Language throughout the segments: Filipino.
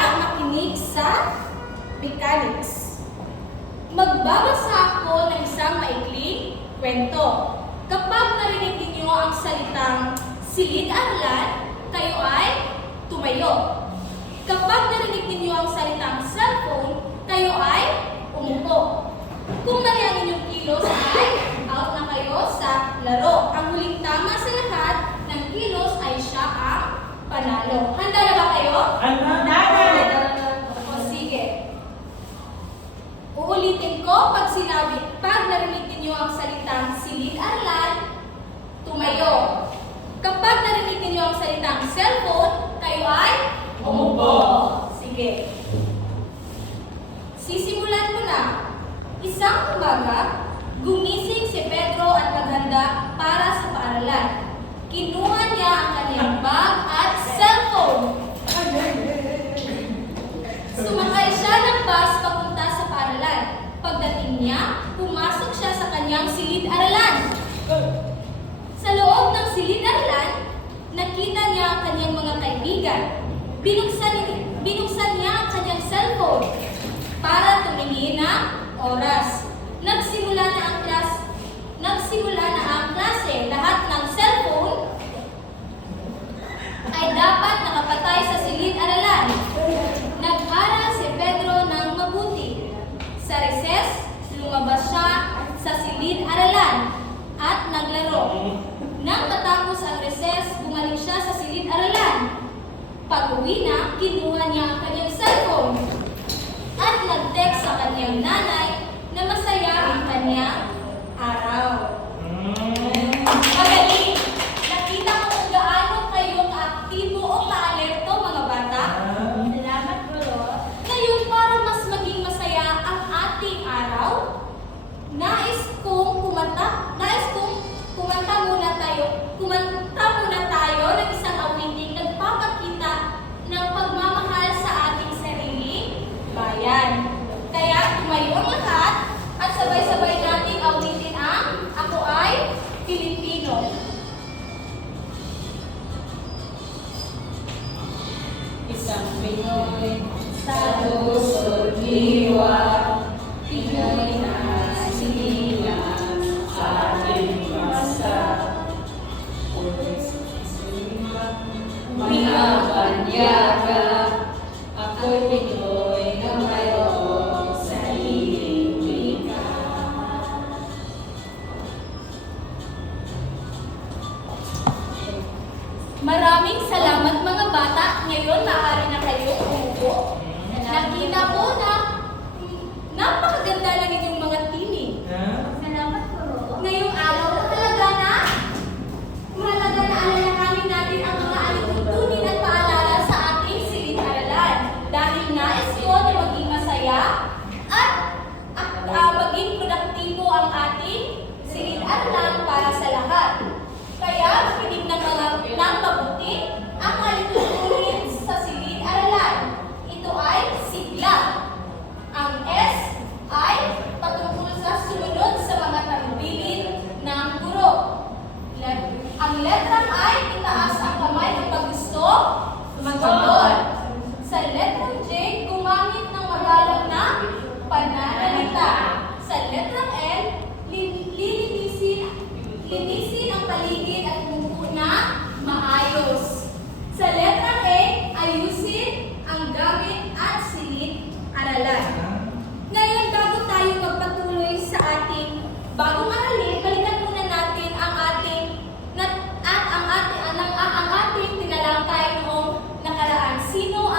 Kaya makinig sa mechanics. Magbabasa ako ng isang maikling kwento. Kapag narinig ninyo ang salitang silid-aralan, kayo ay tumayo. Kapag narinig ninyo ang salitang cellphone, kayo ay umupo. Kung mali ang inyong kilos ay out na kayo sa laro. Ang huling tama sa lahat ng kilos ay siya ang panalo. Handa na ba kayo? Handa! O sige. Uulitin ko pag narinig ninyo ang salitang silid-aralan, tumayo. Kapag narinig ninyo ang salitang cellphone, kayo ay umupo. Sige. Sisimulan ko na. Isang umaga, gumising si Pedro at naghanda para sa paaralan. Kinuha niya ang kanyang bag at cellphone. Sumakay siya ng bus papunta sa paaralan. Pagdating niya, pumasok siya sa kanyang silid-aralan. Sa loob ng silid-aralan, nakita niya ang kanyang mga kaibigan. Binuksan niya ang kanyang cellphone para tumingin ng oras. Nagsimula na ang klase. Lahat ng cellphone ay dapat nakapatay sa silid-aralan. Nag-aral si Pedro ng mabuti. Sa recess, lumabas siya sa silid-aralan at naglaro. Nang matapos ang recess, bumalik siya sa silid-aralan. Pag-uwi na, kinuha niya ang kanyang cellphone at nag-text sa kanyang nanay na masaya ang kanyang araw. Magaling! Nakita ko kung gaano kayo ka-aktibo o ka-alerto, mga bata. Salamat, Guro. Ngayon, para mas maging masaya ang ating araw, nais kong kumanta muna tayo ng isang awiting nagpapakita ng pagmamahal sa ating sariling bayan. Kaya tumayo ang lahat at sabay-sabay nating awitin ang Ako Ay Pilipino. Isang Pinoy sa lungsod liwa, Pinoy na sinilang ating bansa. Umiabanyaga, ako'y Pinoy na mayroong sariling wika. Maraming salamat, mga bata. Ngayon, maaari na kayo umupo. Nakita ko na napakaganda ng inyong mga tinig. Salamat po. Ngayong araw, mahalaga na alalahanin natin ang mga alituntunin at paalala sa ating silid-aralan. Dahil nais ko na maging masaya at maging produktibo ang ating silid-aralan para sa lahat. Kaya, makinig ng mabuti ang alituntunin sa silid-aralan. Ito ay sigla. Ang S ay patungkol sa sumunod sa mga talubilin ng guro. Ang letrang I, itaas ang kamay kapag gusto sumagot. Sa letrang J, gumamit ng magalang na pananalita. Sa letrang L, linisin ang paligid at umupo na maayos. Sa letrang A, ayusin ang gamit at silid-aralan. Ngayon, bago tayo magpatuloy sa ating bagong aralin, balikan muna natin ang ating tinalakay noong nakaraan. Sino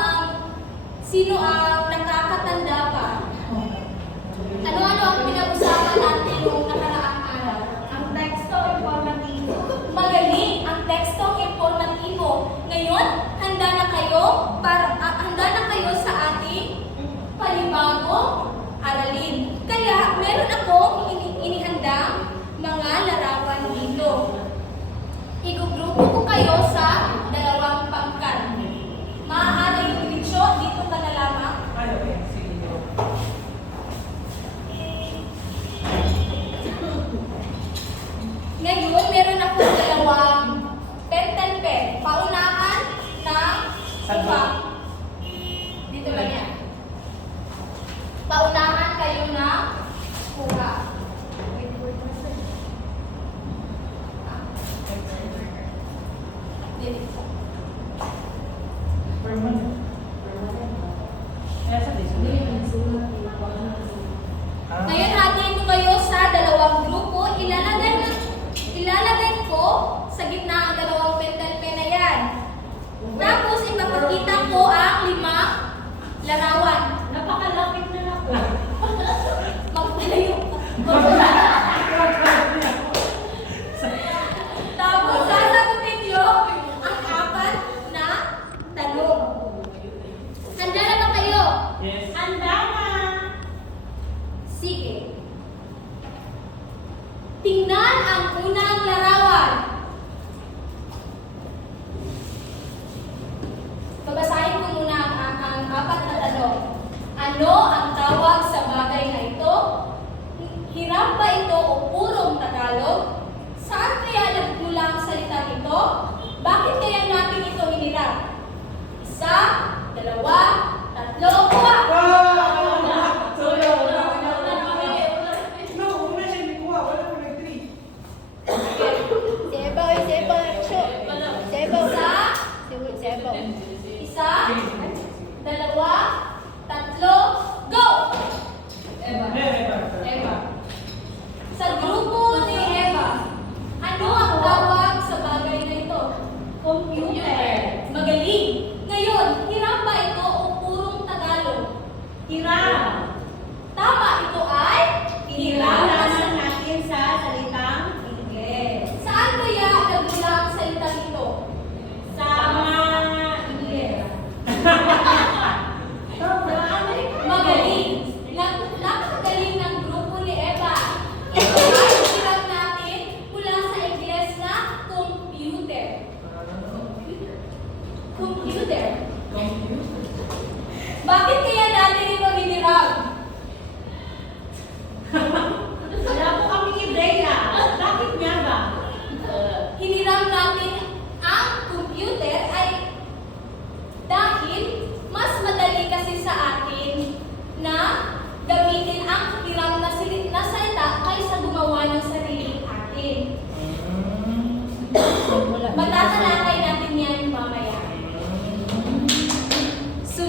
ang nakakatanda pa? Ano-ano ang pinag-usapan natin noong nakaraang araw? Ang teksto informatibo. Magaling! Ang tekstong informatibo. Ngayon, handa na kayo sa ating panibagong aralin. Kaya, meron akong inihandang mga larawan dito. Igugrupo ko kayo sa dalawang pangkat. Maaaring yung video, dito ka na lamang. Ngayon, meron akong dalawang pen. Paunahan ng upa. Ano ang tawag sa bagay na ito? Hirap ba ito o purong Tagalog? Saan kaya nagmula ang salitang ito? Bakit kaya natin ito hinirap? Isa, dalawa, tatlo, kuha! Isa, dalawa, tatlo, go! Sa grupo ni Eva, ano ang tawag sa bagay na ito? Computer. Magaling! Ngayon, hirap ba ito o purong Tagalog? Hiram. Tama, ito ay hiram. Hiraman natin sa salitang Ingles. Saan kaya nagmula ang salitang ito? Sa mga Ingles. Magaling! Napakagaling ng grupo ni Eva. Ito ay hiram natin mula sa Ingles na computer. Computer. Bakit kaya natin ito hiniram? Wala po kaming ideya. Bakit nga ba? Hiniram natin ang computer ay dahil mas madali kasi sa atin na gamitin ang hiram na salita kaysa gumawa ng sarili atin. Matatalakay natin yan mamaya. So,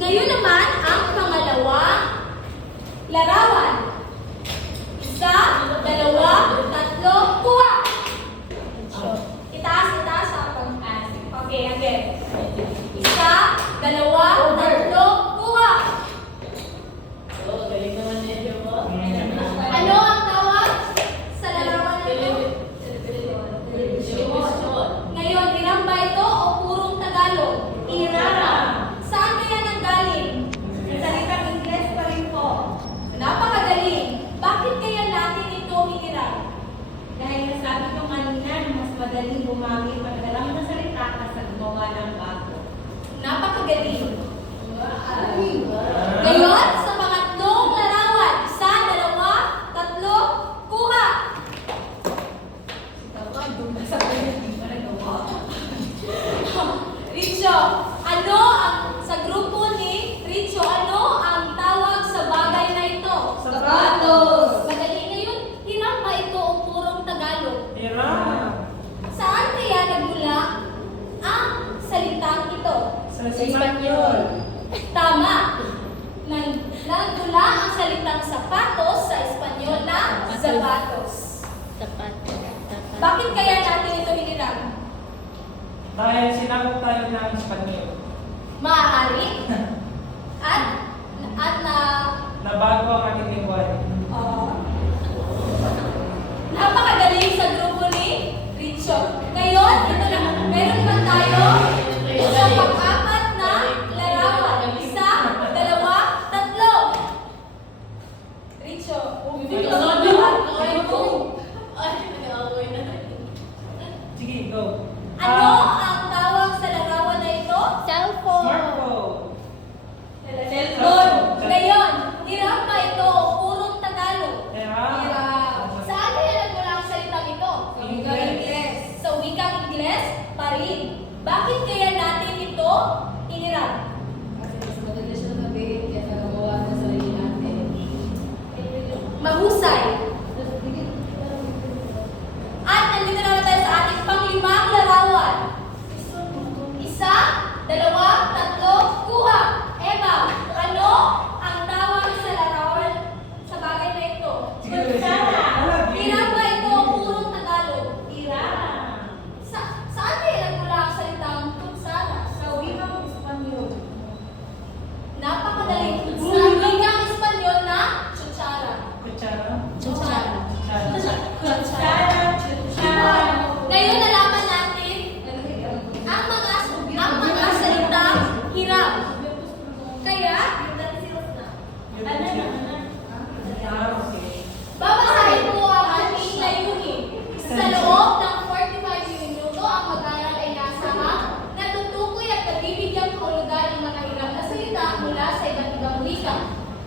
ngayon naman ang pangalawang larawan. Isa, dalawa, tatlo, kuha! Itaas ako. Okay, again. Isa, dalawa, tatlo, kuha! Ano ang tawag sa larawan na ito? Ngayon, hiram ba ito o purong Tagalog? Hiram. Saan kaya nanggaling? Sa salitang Ingles pa rin po. Napakagaling. Bakit kaya natin ito hiniram? Dahil nasabi ko kanina na mas madaling bumagay pagdalang na salita sa gumawa ng bago. Napakagaling. Ngayon, sa pangatlong larawan. Isa, dalawa, tatlo, kuha! Richo, sa grupo ni Richo, ano ang tawag sa bagay na ito? Sapatos. Magaling ngayon, hiram ba ito o purong Tagalog? Saan kaya nagmula ang salitang ito? Tama. Nagmula ang salitang sapatos sa Espanyol na zapatos. Bakit kaya natin ito hiniram? Dahil sinakop tayo ng Espanyol. Maaari? At Nabago ang ating lingwahe. napakagaling sa grupo ni Richo. Ngayon, ito na. Meron naman tayo sa pang-apat na larawan. Isa, dalawa, tatlo. Richo. Sige, go. Ano ang tawag sa larawan na ito? Smartphone.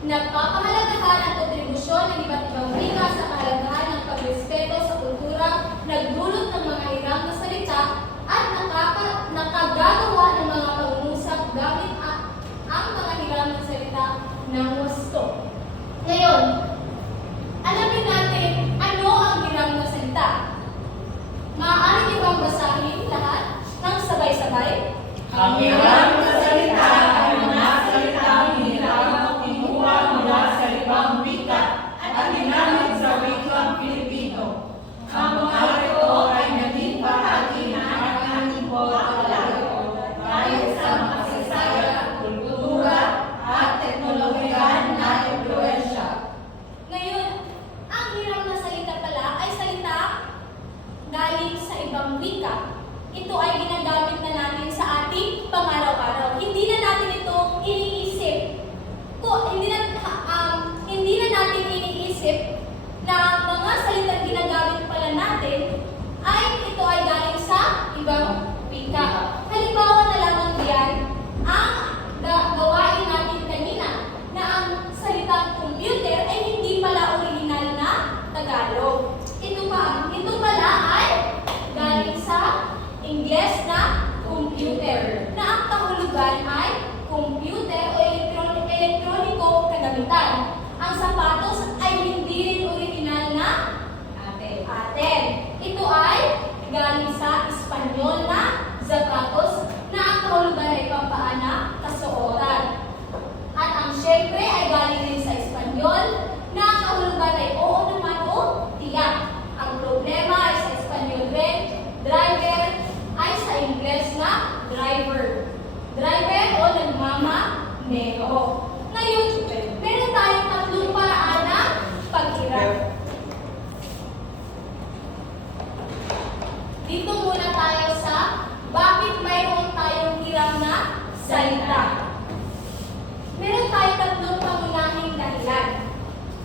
Nagpapahalagahan ang kontribusyon ng iba't ibang wika sa kahalagahan ng pagrespeto sa kultura, nagdulot ng mga hirang na salita, at nakagagawa ng mga pag-uusap gamit ang mga hirang na salita ng gusto. Ngayon, alamin natin ano ang hirang na salita. Maaari niyo bang basahin lahat ng sabay-sabay? Ang hirang na salita ay mga salitang hinirang kinuha mula sa ibang wika at ginamit sa wikang Pilipino. Ang mga ito ay naging bahagi ng ating vocabulary dahil sa makasasayang kultura at teknolohiya na impluwensya. Ngayon, ang hirang na salita pala ay salita galing sa ibang wika. Ito ay ginagamit na natin sa ating pang-araw-araw. Hindi na natin ito iniisip. Hindi na natin iniisip na mga salitang ginagamit pala natin ay ito ay galing sa ibang wika. Halimbawa na lamang diyan ang gawain natin kanina na ang salitang computer ay hindi pala original na Tagalog. Ito pala ay galing sa Ingles na computer, na ang kahulugan ay computer o elektroniko kagamitan. Ang sapatos ay hindi rin original na atin. Ito ay galing sa Espanyol na zapatos, na ang kahulugan ay pampaana kasuotan. At ang syempre ay galing rin sa Espanyol, na ang kahulugan ay oo naman o tiyak. Ang problema ay sa Espanyol rin, driver ay sa Ingles na driver. Driver o nagmamaneho. Ngayon, meron tayong tatlong paraan ng paghirap. Dito muna tayo sa bakit mayroon tayong hirap na salita. Meron tayong tatlong pangunahing dahilan.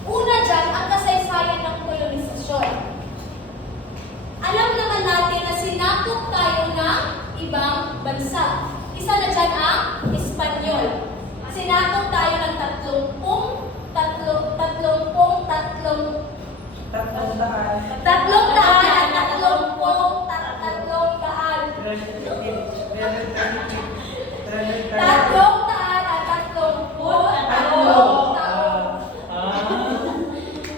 Una dyan, ang kasaysayan ng kolonisasyon. Alam naman natin na sinakop tayo ng ibang bansa. Isa na dyan ang Espanyol. Sinakop tayo ng 30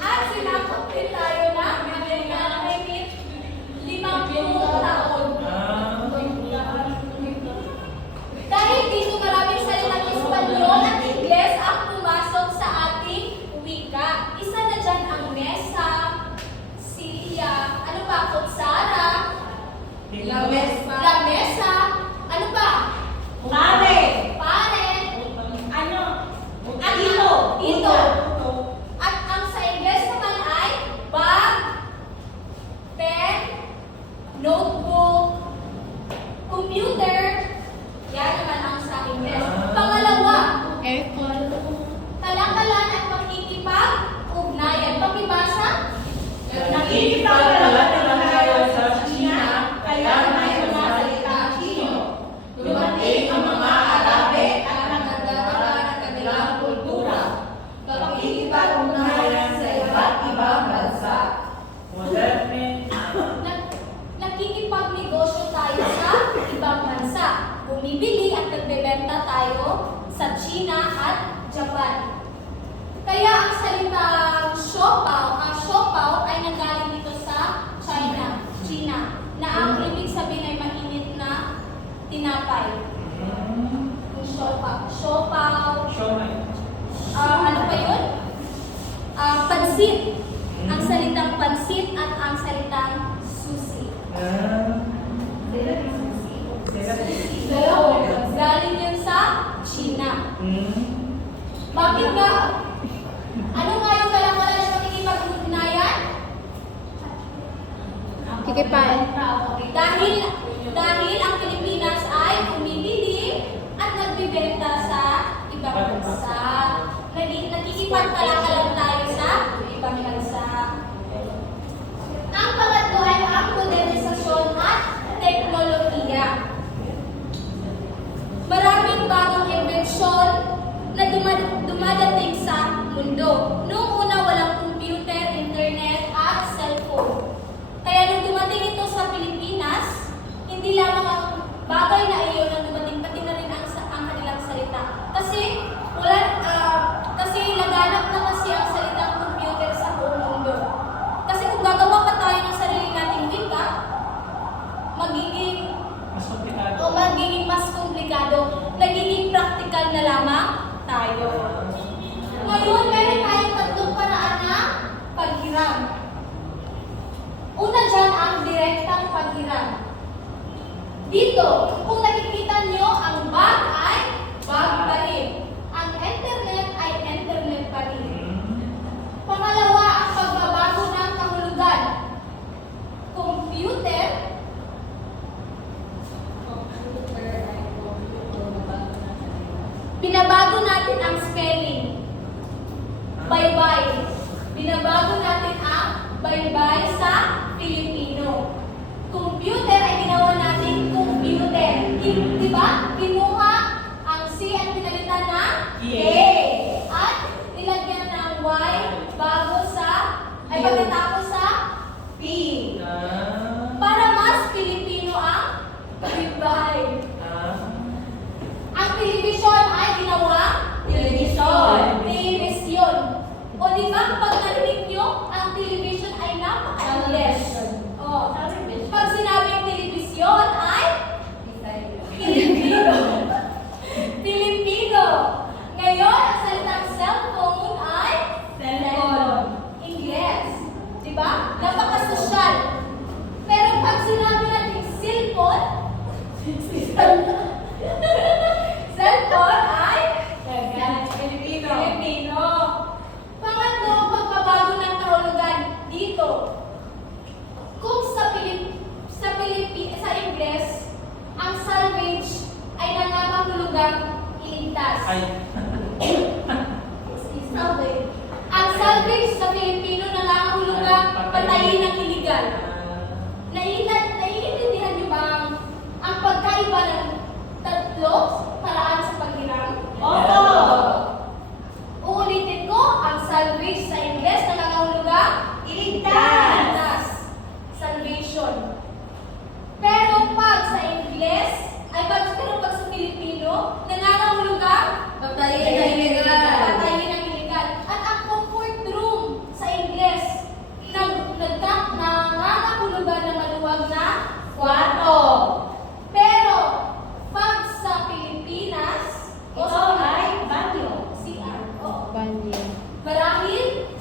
at sinakop din tayo ng Amerikano mahigit 50 taon. Dahil dito maraming salitang Espanyol at Ingles ang pumasok sa ating wika. Isa na dyan ang mesa, silya, ano pa, kutsara, la mesa, ano pa? Pare, dito. At ang sa Ingles naman ay bag, pen, notebook, computer. Yan naman ang sa Ingles. Pangalawa, aircon. Kalakalan at pakikipag-ugnayan. Pakibasa? Nakikipagkalatan tayo sa China, kaya may mga salita ang Chino. Dumating ang mga Arabe at nagdadala ng kanilang kultura. Pakikipag-ugnayan sa iba't ibang bansa. Moderne. Nakikipagnegosyo tayo sa ibang bansa. Bumibili at nagbebenta tayo sa China at Japan. Kaya ang salitang siopaw ay nanggaling dito sa China, na ang ibig sabihin ay mainit na tinapay. Yung siopaw, ano pa yun? Pansit. Ang salitang pansit at ang salitang sushi. Galing yun sa China. Bakit nga? Ano nga yung kalakalan ng pakikipag-ugnayan? Dahil ang Pilipinas ay bumibili at nagbibenta sa ibang bansa. Nakikipagkalakalan tayo sa ibang bansa. Ang pangatlo ay ang modernisasyon at teknolohiya. Maraming bagong imbensyon na dumadating sa tayo. Ngayon, meron tayong tatlong paraan na paghiram. Una dyan ang direktang paghiram. Dito, kung nakikita nyo, ang bag ay bag pa rin. Ang internet ay internet pa rin. Pangalawa, ang pagbabago ng kahulugan. Computer, binabago natin ang spelling. Bye-bye. Binabago natin ang bye-bye sa Filipino. Computer ay ginawa natin computer. Di ba? Kinuha ang C at pinalitan na K. At nilagyan ng Y bago sa, ay pagkatapos sa P. Para mas Filipino ang bye-bye. Ang television ay ginawa television. Television. O di ba kapag narinig nyo, ang television ay napaka-English. O, pag sinabing television ay Filipino. Filipino. Ngayon, ang salitang cellphone ay cellphone. English. Di ba? Napaka-sosyal. Pero pag sinabi natin cellphone, cellphone ay Filipino. Pangatlo, pagbabago ng kahulugan dito. Kung sa Ingles, ang salvage ay nangangahulugang iligtas. Salvage. Ang salvage sa Filipino nangangahulugang patayin ng iligal. Naiintindihan niyo ba ang pagkaiba ng tatlo paraan sa paghiram? Opo! Uulitin ko, ang salvage sa Ingles nangangahulugang Iligtas. Salvation. Pero pag sa Ingles, pero pag sa Filipino, nangangahulugang patayin ng iligal. At ang comfort room sa Ingles, nangangahulugan ng maluwag na kwarto. Pero pag sa Pilipinas, Ito ay banyo. CR. Marahil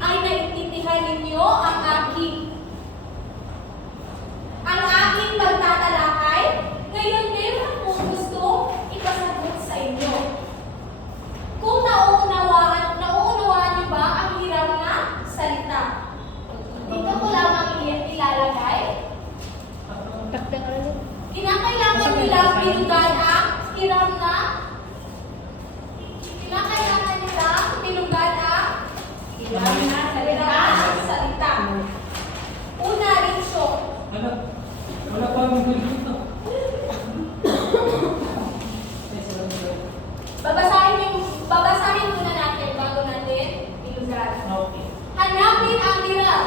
ay naiintindihan ninyo ang aking pagtatalakay. Ngayon, meron akong gusto ipasagot sa inyo. Kung nauunawaan niyo ba ang hiram na salita? Dito ko lamang ilalagay. Kinakailangan nyo lang bilugan ang hiram na salita. Una, richo. Wala pa akong dito. Babasahin muna natin bago natin ilugan. Okay. Hanapin ang hiram.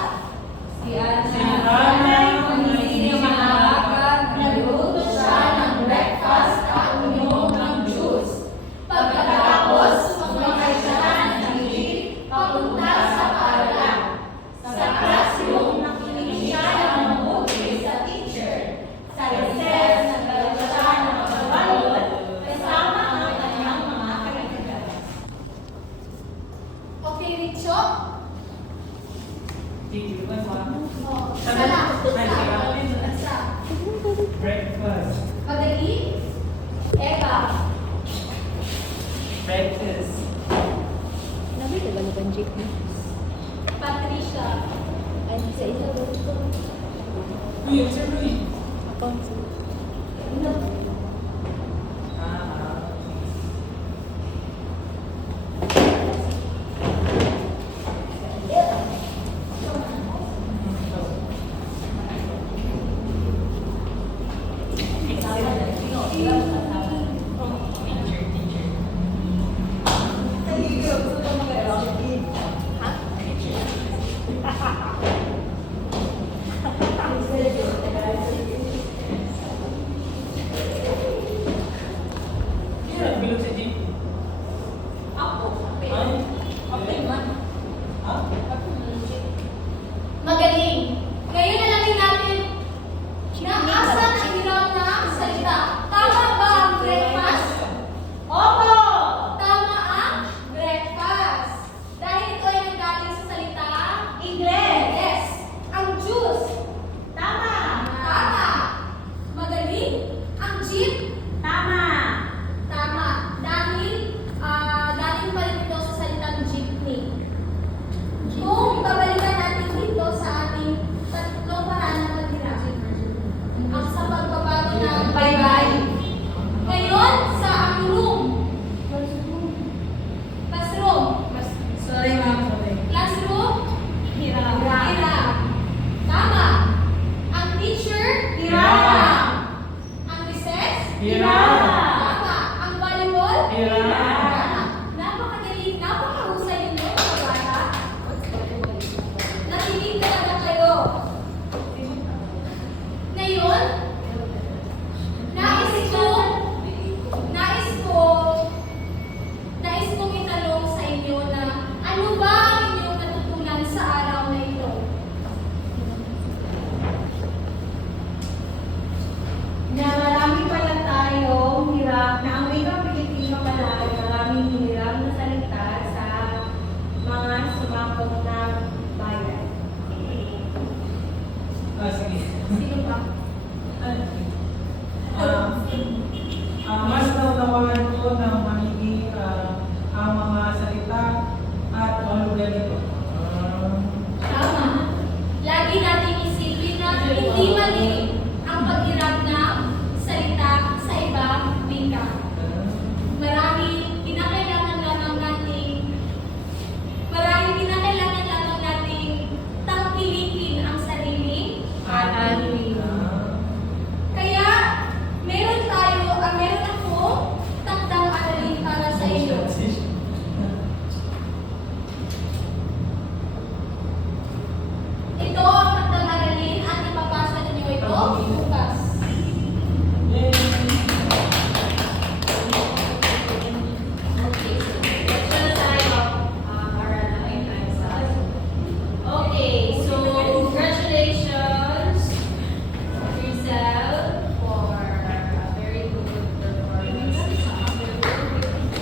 Si Ana. Si Ana. Hindi maaga. Nagluto siya ng breakfast at uminom ng juice. Pagkatapos, sumakay siya ng jeep papunta sa paaralan. Sa classroom, nakinig siya ng mabuti sa teacher. Sa recess, nagdala siya ng pagbalot kasama ang kanyang mga kaibigan. Okay, Richo? Thank you. Sala. Breakfast. Madali. Eva. Breakfast. Patricia. Uy, yung sir Luis.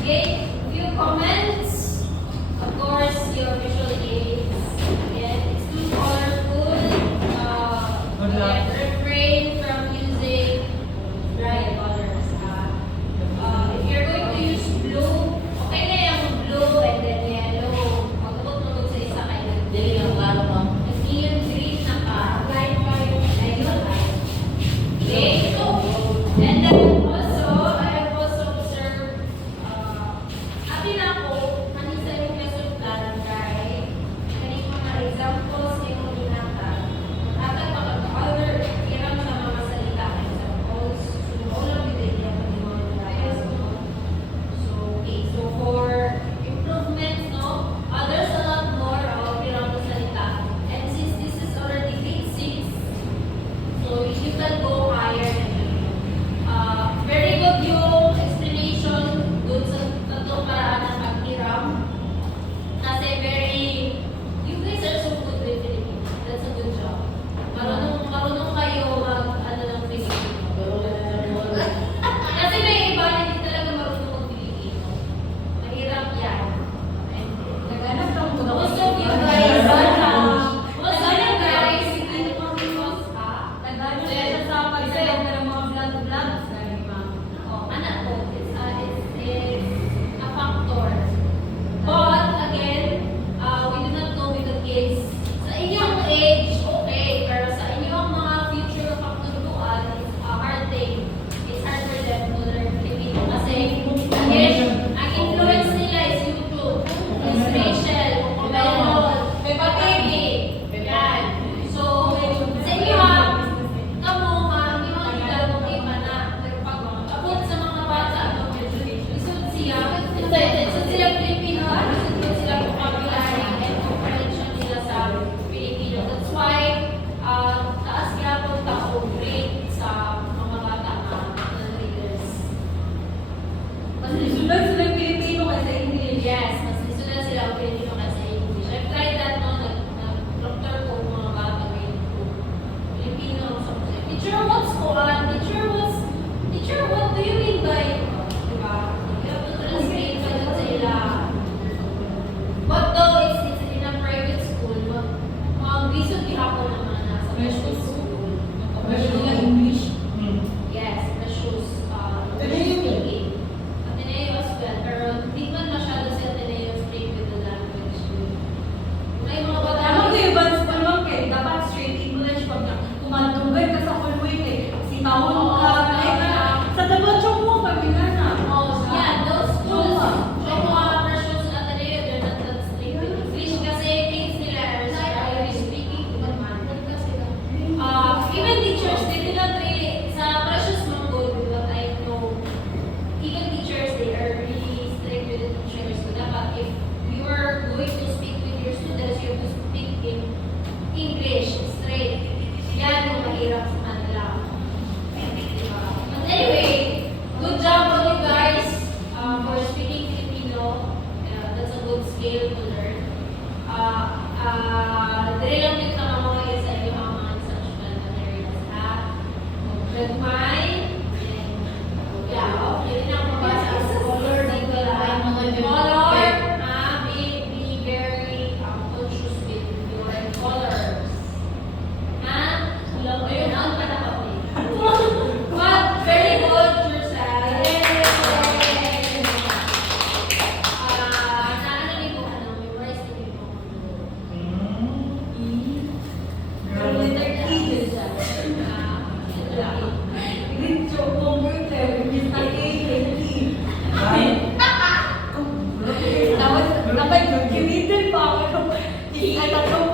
Okay, few comments. Of course, your visual aids. Again, it's too colorful. Good luck. Again, refrain from using bright colors. If you're going to use blue, okay na yung blue and then yellow. Magtutulog sa isa kayo. Dili ang klaro mo. Kasi yung green na ka, light kayo. Ayun. Okay, so, and then also, I have also observed, atin ako, kanisa yung lesson plan, right? Kanina mga examples na yung ginata. Atag mga other, hirap sa mga salita examples. So, all of it, hindi ako di mga guys. So, okay. So, for improvements, no? There's a lot more of hirap na salita. And since this is already grade 6, so you can go higher than that. Very good yung explanation dun sa tatlong paraan ng paghiram. Kasi very, you guys are so good with Filipino. That's a good job. Marunong kayo mag, ano ng Filipino. Kasi may iba na hindi talaga marunong mag-Filipino. Mahirap yan. Naghanap kang Most of you guys, most of you guys, ano pang because, Naghanap siya sa pagsayaw ng mga vlog-vlogs. Dahil ma'am. anak ko, it's a factor. But again, we do not know with the kids. Sa inyong age, okay. Pero sa inyong mga future pagtutuan, it's a hard thing. It's hard for them to learn Filipino. Kasi, again, ang influence nila is YouTube. Is Rachel, Meron, Peppa-Baby. Yan. So, sa inyo kamo hindi mga ligaw ng iba na. Pero pag abot sa mga bata, isod siya, isod sila Filipino, isod sila vocabulary and comprehension nila sa Filipino. That's why, taas kaya po grade sa mga bata na readers. Mas Sunod sila yung Pilipino kasi English. yes, mas nisunan sila ang Filipino kasi English. I've tried that no, nag-doctor ko mga bata grade 2. Filipino ang subject. Teacher, what's Quran? Teacher, what do you mean by, diba? You have to translate pa dun sa ila. But though it's in a private school, bisod gihapon naman na sa private school. Version nila English. Yes, precious. Speaking. Ateneo as well, pero di man masyado si Ateneo straight with the language. May mga bata. Ano kayo ba sa naman kayo? Dapat straight English pag kumatugay ka sa kulway kay si Tawon ka. Sa tablong mo, pagkingana. Yeah, those schools, yung mga precious Ateneo, they're not that strict with English kasi kids nila are speaking naman. Even teachers, they do not really, sa precious Mongol, what I know, even teachers, they are really strict with the teachers. So dapat if you are going to speak with your students, you have to speak in English, straight. Yan yung mahirap sa kanila. Diba? But anyway, good job on you guys for speaking Filipino. That's a good skill to learn. Dili lang din sa mga isa yung mga instructional materials ha. Gagmay. Yeah, okay. Yun ang mabasa sa color. Color. Be very conscious with your colors. Ha? Ayun, ang panahon eh. But very good, Jursa. Naano mo, memorize din mo. Pero letter E din siya. Rincho, computer, Mr. K, E. Tapos, kinitin pa ako. Ay, tatlong